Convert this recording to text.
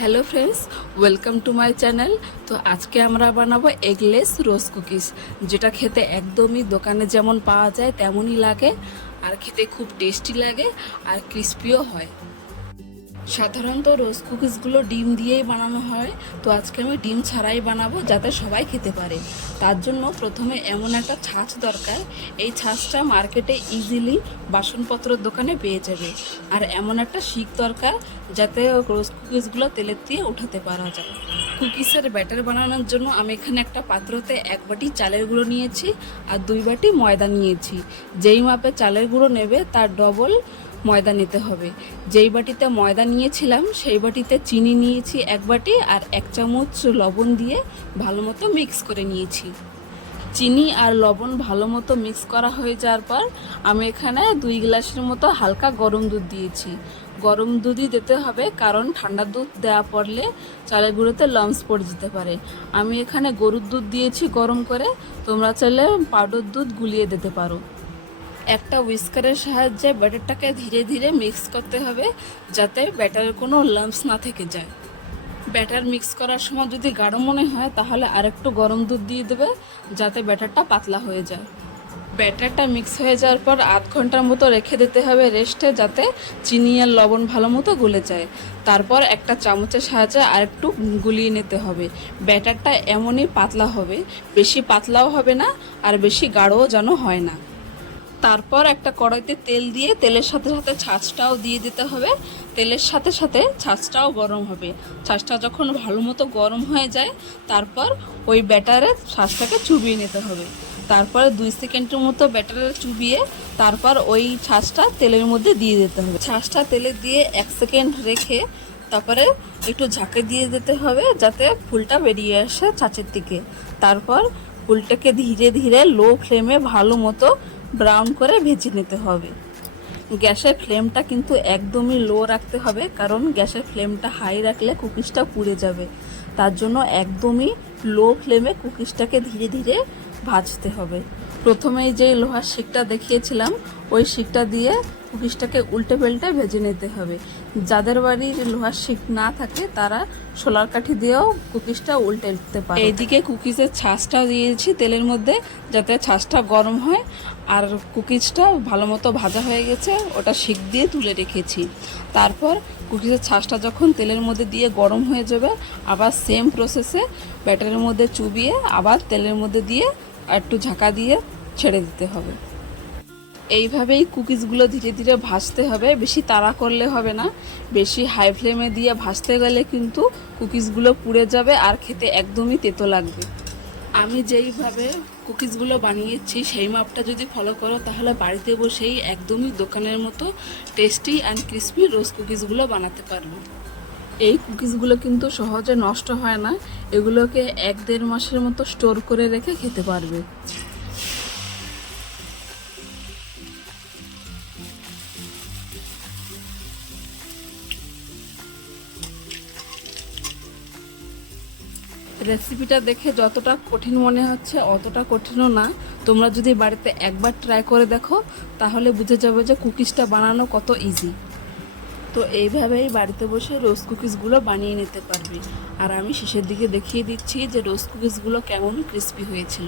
Hello friends, welcome to my channel. তো আজকে আমরা বানাবো এগলেস রোজ কুকিজ, যেটা খেতে একদমই দোকানে যেমন পাওয়া যায় তেমনই লাগে, আর খেতে খুব টেস্টি লাগে আর ক্রিস্পিও হয়। সাধারণত রোজ কুকিজগুলো ডিম দিয়েই বানানো হয়, তো আজকে আমি ডিম ছাড়াই বানাবো যাতে সবাই খেতে পারে। তার জন্য প্রথমে এমন একটা ছাঁচ দরকার। এই ছাঁচটা মার্কেটে ইজিলি বাসনপত্রের দোকানে পেয়ে যাবে। আর এমন একটা শিক দরকার যাতে রোজ কুকিজগুলো তেলের দিয়ে উঠাতে পারা যায়। কুকিজের ব্যাটার বানানোর জন্য আমি এখানে একটা পাত্রতে 1 বাটি চালের গুঁড়ো নিয়েছি আর 2 বাটি ময়দা নিয়েছি। যেই মাপে চালের গুঁড়ো নেবে তার ডবল ময়দা নিতে হবে। যেই বাটিতে ময়দা নিয়েছিলাম সেই বাটিতে চিনি নিয়েছি 1 বাটি আর 1 চামচ লবণ দিয়ে ভালো মতো মিক্স করে নিয়েছি। চিনি আর লবণ ভালো মতো মিক্স করা হয়ে যাওয়ার পর আমি এখানে 2 গ্লাসের মতো হালকা গরম দুধ দিয়েছি। গরম দুধই দিতে হবে, কারণ ঠান্ডা দুধ দেওয়া পড়লে চালের গুঁড়োতে লাম্পস পড়ে যেতে পারে। আমি এখানে গরুর দুধ দিয়েছি গরম করে, তোমরা চাইলে পাউডার দুধ গুলিয়ে দিতে পারো। একটা হুইস্কারের সাহায্যে ব্যাটারটাকে ধীরে ধীরে মিক্স করতে হবে যাতে ব্যাটারের কোনো লাম্পস না থেকে যায়। ব্যাটার মিক্স করার সময় যদি গাঢ় মনে হয় তাহলে আরেকটু গরম দুধ দিয়ে দেবে যাতে ব্যাটারটা পাতলা হয়ে যায়। ব্যাটারটা মিক্স হয়ে যাওয়ার পর 1/2 ঘন্টার মতো রেখে দিতে হবে রেস্টে, যাতে চিনি আর লবণ ভালো মতো গলে যায়। তারপর একটা চামচের সাহায্যে আরেকটু গুলিয়ে নিতে হবে। ব্যাটারটা এমনই পাতলা হবে, বেশি পাতলাও হবে না আর বেশি গাঢ়ও যেন হয় না। তারপর একটা কড়াইতে তেল দিয়ে তেলের সাথে সাথে ছাঁচটাও দিয়ে দিতে হবে। তেলের সাথে সাথে ছাঁচটাও গরম হবে। ছাঁচটা যখন ভালো মতো গরম হয়ে যায় তারপর ওই ব্যাটারে ছাঁচটাকে চুবিয়ে নিতে হবে। তারপরে 2 সেকেন্ডের মতো ব্যাটারে চুবিয়ে তারপর ওই ছাঁচটা তেলের মধ্যে দিয়ে দিতে হবে। ছাঁচটা তেলে দিয়ে 1 সেকেন্ড রেখে তারপরে একটু ঝাঁকে দিয়ে দিতে হবে যাতে ফুলটা বেরিয়ে আসে ছাঁচের দিকে। তারপর ফুলটাকে ধীরে ধীরে লো ফ্লেমে ভালো মতো ব্রাউন করে ভেজে নিতে হবে। গ্যাসের ফ্লেমটা কিন্তু একদমই লো রাখতে হবে, কারণ গ্যাসের ফ্লেমটা হাই রাখলে কুকিজটা পুড়ে যাবে। তার জন্য একদমই লো ফ্লেমে কুকিজটাকে ধীরে ধীরে ভাজতে হবে। প্রথমেই যে লোহার শিকটা দেখিয়েছিলাম ওই শিকটা দিয়ে কুকিজটাকে উল্টে পাল্টে ভেজে নিতে হবে। যাদের বাড়ির লোহার শিক না থাকে তারা শোলার কাঠি দিয়েও কুকিজটা উল্টে দিতে পারে। এইদিকে কুকিজের ছাঁচটা দিয়েছি তেলের মধ্যে যাতে ছাঁচটা গরম হয়, আর কুকিজটা ভালো মতো ভাজা হয়ে গেছে, ওটা শিক দিয়ে তুলে রেখেছি। তারপর কুকিজের ছাঁচটা যখন তেলের মধ্যে দিয়ে গরম হয়ে যাবে আবার সেম প্রসেসে ব্যাটারের মধ্যে চুবিয়ে আবার তেলের মধ্যে দিয়ে আর একটু ঝাঁকা দিয়ে ছেড়ে দিতে হবে। এইভাবেই কুকিজগুলো ধীরে ধীরে ভাজতে হবে, বেশি তাড়া করলে হবে না। বেশি হাই ফ্লেমে দিয়ে ভাজতে গেলে কিন্তু কুকিজগুলো পুড়ে যাবে আর খেতে একদমই তেতো লাগবে। আমি যেইভাবে কুকিজগুলো বানিয়েছি সেই মাপটা যদি ফলো করো তাহলে বাড়িতে বসেই একদমই দোকানের মতো টেস্টি অ্যান্ড ক্রিস্পি রোজ কুকিজগুলো বানাতে পারবে। এই কুকিজগুলো কিন্তু সহজে নষ্ট হয় না, এগুলোকে 1-1.5 মাসের মতো স্টোর করে রেখে খেতে পারবে। রেসিপিটা দেখে যতটা কঠিন মনে হচ্ছে অতটা কঠিনও না। তোমরা যদি বাড়িতে একবার ট্রাই করে দেখো তাহলে বুঝে যাবে যে কুকিজটা বানানো কত ইজি। তো এইভাবেই বাড়িতে বসে রোজ কুকিজগুলো বানিয়ে নিতে পারবে। আর আমি শেষের দিকে দেখিয়ে দিচ্ছি যে রোজ কুকিজগুলো কেমন ক্রিস্পি হয়েছিল।